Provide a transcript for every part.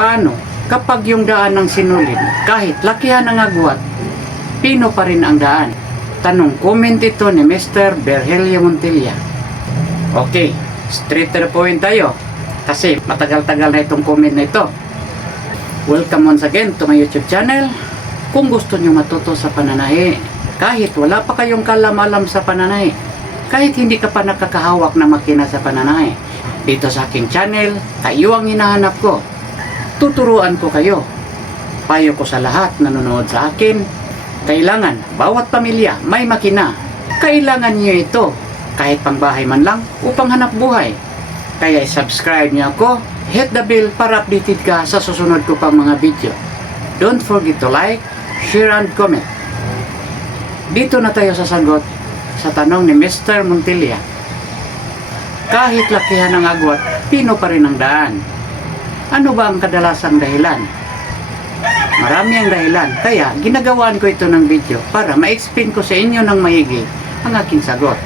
Paano kapag yung daan ng sinulid, kahit lakihan ng agwat, pino pa rin ang daan? Tanong comment ito ni Mr. Virgilio Montilla. Okay, straight to the point tayo. Kasi matagal-tagal na itong comment na ito. Welcome once again to my YouTube channel. Kung gusto nyo matuto sa pananahi, kahit wala pa kayong kalam-alam sa pananahi, kahit hindi ka pa nakakahawak na makina sa pananahi, dito sa aking channel, kayo ang hinahanap ko. Tuturuan ko kayo. Payo ko sa lahat na nanonood sa akin, kailangan bawat pamilya may makina. Kailangan nyo ito, kahit pangbahay man lang upang hanap buhay. Kaya subscribe nyo ako, hit the bell para updated ka sa susunod ko pang mga video. Don't forget to like, share and comment. Dito na tayo sa sagot sa tanong ni Mr. Montilla. Kahit lakihan ng agwat, pino pa rin ang daan. Ano ba ang kadalasang dahilan? Marami ang dahilan, kaya ginagawaan ko ito ng video para ma-explain ko sa inyo ng maigi ang aking sagot.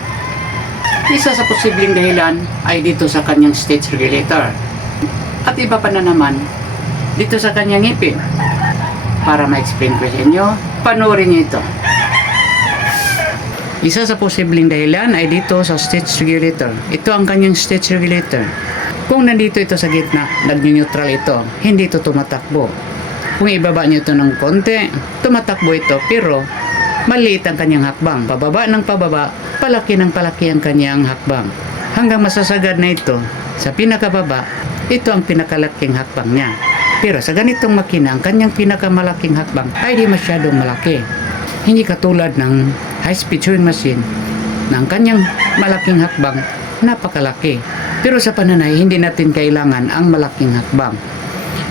Isa sa posibleng dahilan ay dito sa kanyang stage regulator. At iba pa na naman, dito sa kanyang ngipin. Para ma-explain ko sa inyo, panoorin niyo ito. Isa sa posibleng dahilan ay dito sa stage regulator. Ito ang kanyang stage regulator. Kung nandito ito sa gitna, nag-neutral ito, hindi ito tumatakbo. Kung ibaba nyo ito ng konti, tumatakbo ito, pero maliit ang kanyang hakbang. Pababa ng pababa, palaki ng palaki ang kanyang hakbang. Hanggang masasagad na ito, sa pinakababa, ito ang pinakalaking hakbang niya. Pero sa ganitong makina, ang kanyang pinakamalaking hakbang ay di masyadong malaki. Hindi katulad ng high-speed sewing machine na ang kanyang malaking hakbang napakalaki. Pero sa pananay, hindi natin kailangan ang malaking hakbang.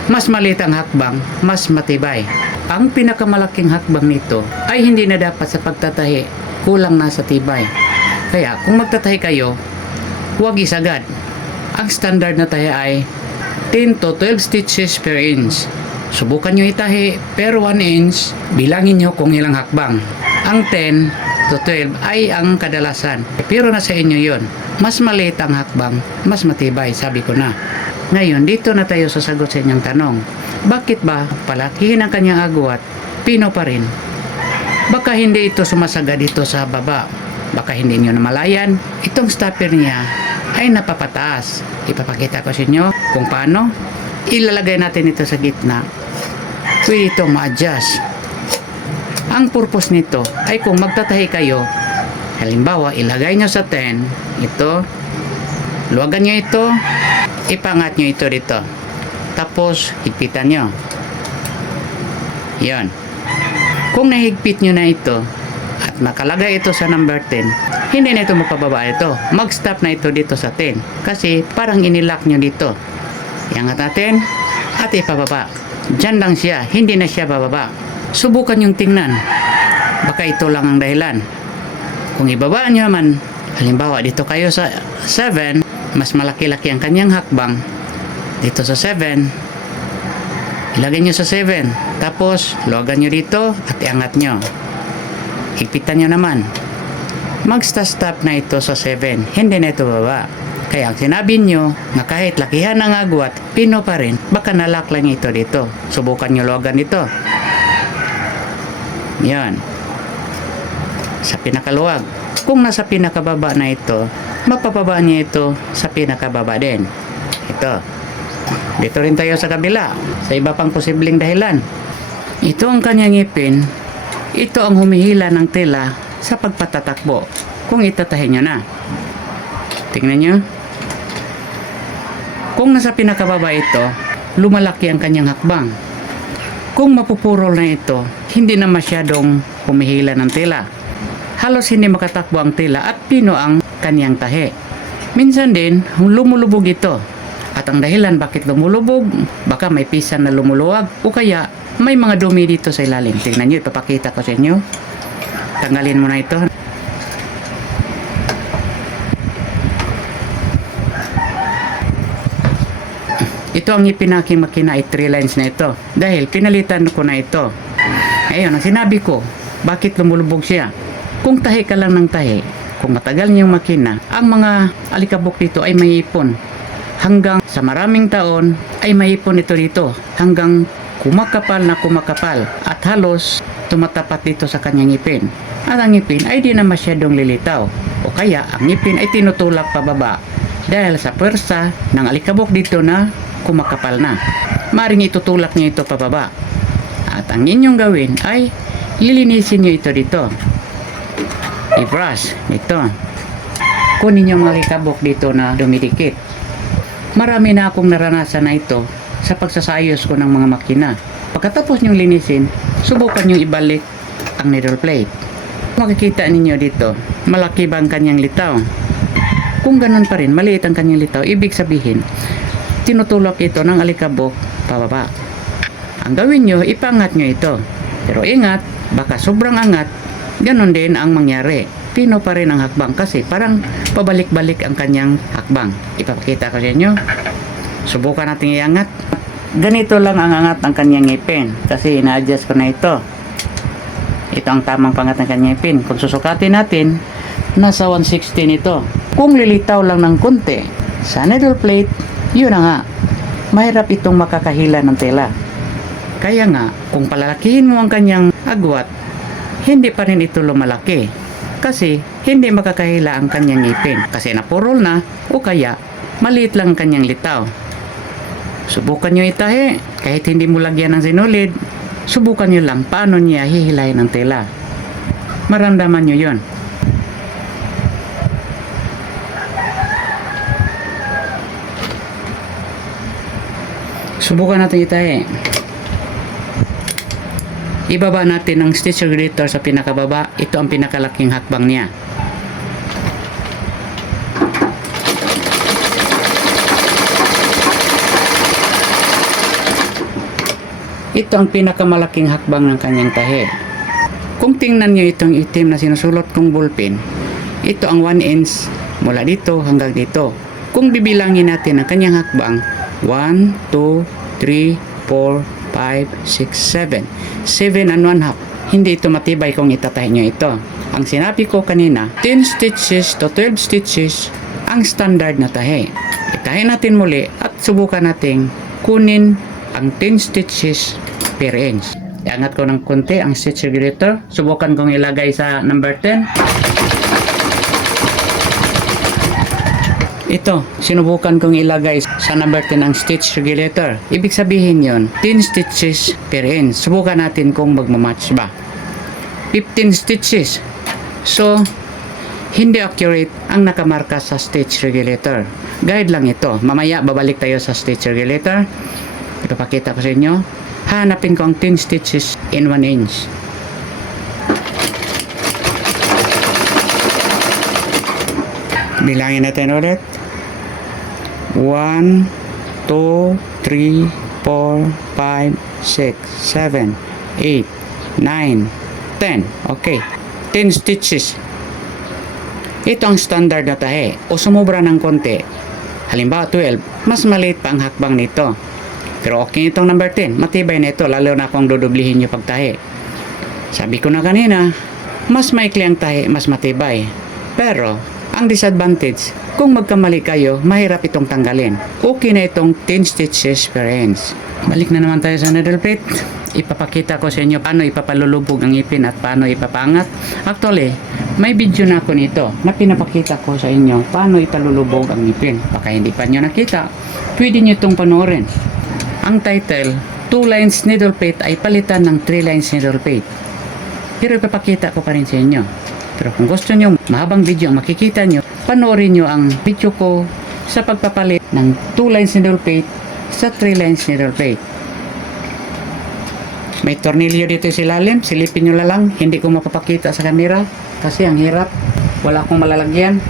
Mas maliit ang hakbang, mas matibay. Ang pinakamalaking hakbang nito ay hindi na dapat sa pagtatahi, kulang na sa tibay. Kaya kung magtatahi kayo, huwag isagad. Ang standard na tahi ay 10 to 12 stitches per inch. Subukan nyo itahi per 1 inch, bilangin nyo kung ilang hakbang. Ang 10 to 12 ay ang kadalasan. Pero nasa inyo yon. Mas maliit ang hakbang, mas matibay, sabi ko na. Ngayon, dito na tayo sasagot sa inyong tanong. Bakit ba palakihin ang kanyang agwat, pino pa rin? Baka hindi ito sumasagad dito sa baba. Baka hindi nyo namalayan. Itong stopper niya ay napapataas. Ipapakita ko sa inyo kung paano. Ilalagay natin ito sa gitna. Pwede ito ma-adjust. Ang purpose nito ay kung magtatahi kayo, halimbawa ilagay nyo sa 10, ito, luwagan nyo ito, ipangat nyo ito dito. Tapos, higpitan nyo. Yan. Kung nahigpit nyo na ito, at nakalagay ito sa number 10, hindi na ito mapababa ito. Mag-stop na ito dito sa 10. Kasi parang inilock nyo dito. Iangat natin, at ipababa. Diyan lang siya, hindi na siya bababa. Subukan yung tingnan. Baka ito lang ang dahilan. Kung ibaba nyo man, halimbawa dito kayo sa 7, mas malaki-laki ang kanyang hakbang. Dito sa 7, ilagay nyo sa 7. Tapos, luwagan nyo dito at iangat nyo. Higpitan nyo naman. Mag-stop na ito sa 7. Hindi na ito baba. Kaya ang sinabi nyo na kahit lakihan ang agwat, pino pa rin, baka nalock lang ito dito. Subukan nyo luwagan dito. Yan. Sa pinakaluwag. Kung nasa pinakababa na ito, mapapaba niya ito sa pinakababa din. Ito. Dito rin tayo sa kabila. Sa iba pang posibleng dahilan. Ito ang kanyang ngipin. Ito ang humihila ng tela sa pagpatatakbo. Kung itatahin nyo na. Tingnan nyo. Kung nasa pinakababa ito, lumalaki ang kanyang hakbang. Kung mapupurol na ito, hindi na masyadong humihila ng tela. Halos hindi makatakbo ang tela at pino ang kanyang tahi. Minsan din, lumulubog ito. At ang dahilan bakit lumulubog, baka may pisan na lumuluwag o kaya may mga dumi dito sa ilalim. Tingnan nyo, ipapakita ko sa inyo. Tanggalin mo na ito. Ito ang ipinaking makina ay 3 lines na ito. Dahil pinalitan ko na ito. Ayun, ang sinabi ko, bakit lumulubog siya? Kung tahi ka lang ng tahi, kung matagal niyong makina, ang mga alikabok dito ay may ipon. hanggang sa maraming taon ay maipon ito dito hanggang kumakapal na kumakapal at halos tumatapat dito sa kanyang ngipin. At ang ngipin ay di na masyadong lilitaw o kaya ang ngipin ay tinutulak pababa dahil sa pwersa ng alikabok dito na kumakapal na. Maring itutulak niyo ito pababa. At ang inyong gawin ay lilinisin niyo ito dito. I-brush dito. Kunin yung mga alikabok dito na dumidikit. Marami na akong naranasan na ito sa pagsasayos ko ng mga makina. Pagkatapos niyong linisin, subukan niyong ibalik ang needle plate. Makikita ninyo dito, malaki ba ang kanyang litaw? Kung ganun pa rin, maliit ang kanyang litaw, ibig sabihin, tinutulak ito ng alikabok pababa. Ang gawin nyo, ipangat nyo ito. Pero ingat, baka sobrang angat, ganun din ang mangyari. Pino pa rin ang hakbang kasi parang pabalik-balik ang kanyang hakbang. Ipapakita ko sa inyo. Subukan natin iangat. Ganito lang ang angat ng kanyang ngipin kasi ina-adjust ko na ito. Ito ang tamang pangat ng kanyang ngipin. Kung susukatin natin, nasa 116 ito. Kung lilitaw lang ng konti sa needle plate, yun na nga. Mahirap itong makakahila ng tela. Kaya nga, kung palalakihin mo ang kanyang agwat, hindi pa rin ito lumalaki. Kasi hindi makakahila ang kanyang ngipin. Kasi napurol na o kaya maliit lang ang kanyang litaw. Subukan nyo itahi. Kahit hindi mo lagyan ng sinulid, subukan nyo lang paano niya hihilahin ng tela. Maramdaman nyo yon. Subukan natin itahi. Ibaba natin ang stitch regulator sa pinakababa. Ito ang pinakalaking hakbang niya. Ito ang pinakamalaking hakbang ng kanyang tahi. Kung tingnan nyo itong itim na sinusulot kong ballpen, ito ang 1 inch mula dito hanggang dito. Kung bibilangin natin ang kanyang hakbang, 1, 2, 3, 4, 5, 6, 7. 7 and 1 half. Hindi ito matibay kung itatahi nyo ito. Ang sinabi ko kanina, 10 stitches to 12 stitches ang standard na tahi. Itahin natin muli at subukan natin kunin ang 10 stitches per inch. Iangat ko ng konti ang stitch regulator. Subukan kong ilagay sa number 10. Ito, sinubukan kong ilagay sa number 10 ang stitch regulator. Ibig sabihin yon 10 stitches per inch. Subukan natin kung magmamatch ba. 15 stitches. So, hindi accurate ang nakamarka sa stitch regulator. Guide lang ito. Mamaya babalik tayo sa stitch regulator. Ipapakita ko sa inyo. Hanapin ko ang 10 stitches in 1 inch. Bilangin natin ulit. 1, 2, 3, 4, 5, 6, 7, 8, 9, 10. Okay. 10 stitches. Ito ang standard na tahi. O sumubra ng konti. Halimbawa 12. Mas maliit pa ang hakbang nito. Pero okay itong number 10. Matibay na ito. Lalo na kung dudublihin nyo pagtahi. Sabi ko na kanina, mas maikli ang tahi, mas matibay. Pero, ang disadvantage, kung magkamali kayo, mahirap itong tanggalin. Okay na itong 10 stitches per inch. Balik na naman tayo sa needle plate. Ipapakita ko sa inyo paano ipapalulubog ang ipin at paano ipapangat. Actually, may video na ako nito na pinapakita ko sa inyo paano ipalulubog ang ipin. Baka hindi pa nyo nakita, pwede nyo itong panoorin. Ang title, 2 lines needle plate ay palitan ng 3 lines needle plate. Pero ipapakita ko pa rin sa inyo. Pero kung gusto nyo mahabang video ang makikita nyo, panoorin nyo ang video ko sa pagpapalit ng 2 lines needle plate sa 3 lines needle plate. May tornilyo dito sa ilalim, silipin nyo lang. Hindi ko mapapakita sa camera kasi ang hirap. Wala akong malalagyan.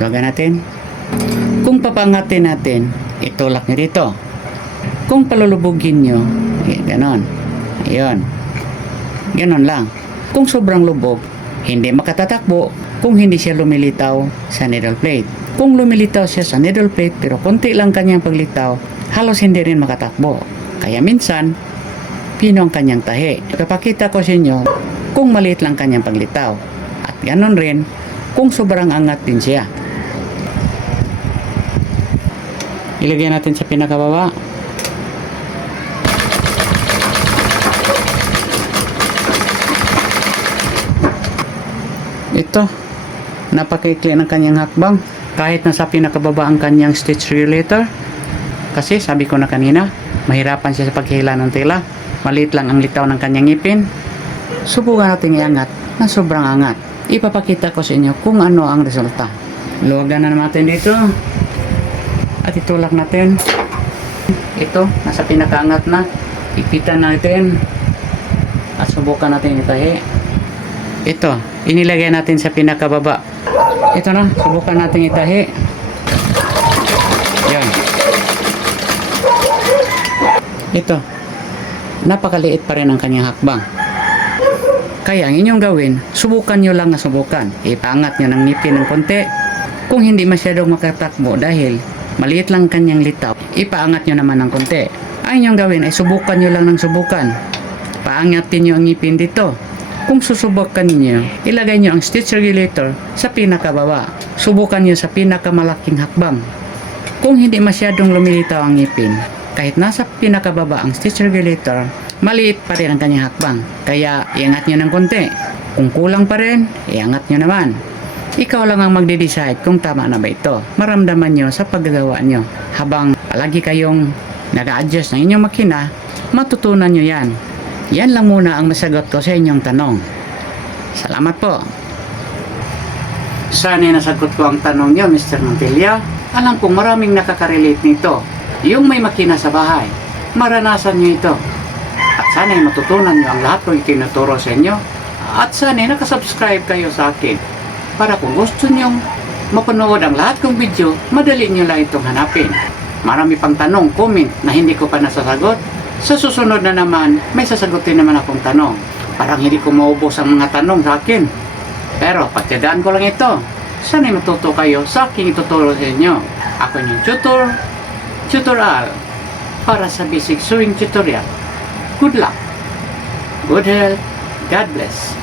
Gagawin natin. Kung papangatin natin, itulak nyo dito. Kung palulubugin nyo, ganon. Ayun. Ganon lang. Kung sobrang lubog, hindi makatatakbo kung hindi siya lumilitaw sa needle plate. Kung lumilitaw siya sa needle plate pero konti lang kanyang paglitaw, halos hindi rin makatakbo. Kaya minsan, pino ang kanyang tahi. Ipapakita ko sa inyo kung maliit lang kanyang paglitaw. At ganon rin kung sobrang angat din siya. Ilagay natin sa pinakababa. Ito, napakaikli ng kanyang hakbang. Kahit nasa pinakababa ang kanyang stitch regulator. Kasi sabi ko na kanina, mahirapan siya sa paghila ng tela. Maliit lang ang litaw ng kanyang ngipin. Subukan natin iangat na sobrang angat. Ipapakita ko sa inyo kung ano ang resulta. Luwagan na natin dito. At itulak natin. Ito, nasa pinakaangat na. Ipitan natin. At subukan natin itahi. Ito, inilagay natin sa pinakababa. Ito na, subukan natin itahi. Yan. Ito, napakaliit pa rin ang kanyang hakbang. Kaya ang inyong gawin, subukan nyo lang na subukan. Ipaangat nyo ng ngipin ng konti. Kung hindi masyadong makatakbo dahil maliit lang kanyang litaw, ipaangat nyo naman ng konti. Ang inyong gawin ay subukan nyo lang ng subukan. Paangatin nyo ang ngipin dito. Kung susubukan ninyo, ilagay nyo ang stitch regulator sa pinakababa. Subukan nyo sa pinakamalaking hakbang. Kung hindi masyadong lumilitaw ang ngipin, kahit nasa pinakababa ang stitch regulator, maliit pa rin ang kanyang hakbang. Kaya iangat nyo ng konti. Kung kulang pa rin, iangat nyo naman. Ikaw lang ang magde-decide kung tama na ba ito. Maramdaman nyo sa paggagawa nyo. Habang palagi kayong nag-a-adjust ng inyong makina, matutunan nyo yan. Yan lang muna ang masagot ko sa inyong tanong. Salamat po. Sana nasagot ko ang tanong nyo, Mr. Montilla. Alam kong maraming nakaka-relate nito. Yung may makina sa bahay, maranasan nyo ito. At sana'y matutunan nyo ang lahat ng itinuturo sa inyo. At sana'y nakasubscribe kayo sa akin. Para kung gusto nyo mapanood ang lahat kong video, madali nyo lang itong hanapin. Marami pang tanong, comment na hindi ko pa nasasagot. Sa susunod na naman, may sasagutin naman akong tanong. Parang hindi ko maubos ang mga tanong sa akin. Pero pagtiyadaan ko lang ito. Sana'y matuto kayo sa aking ituturo sa inyo. Ako yung tutorial para sa basic sewing tutorial. Good luck, good health, God bless.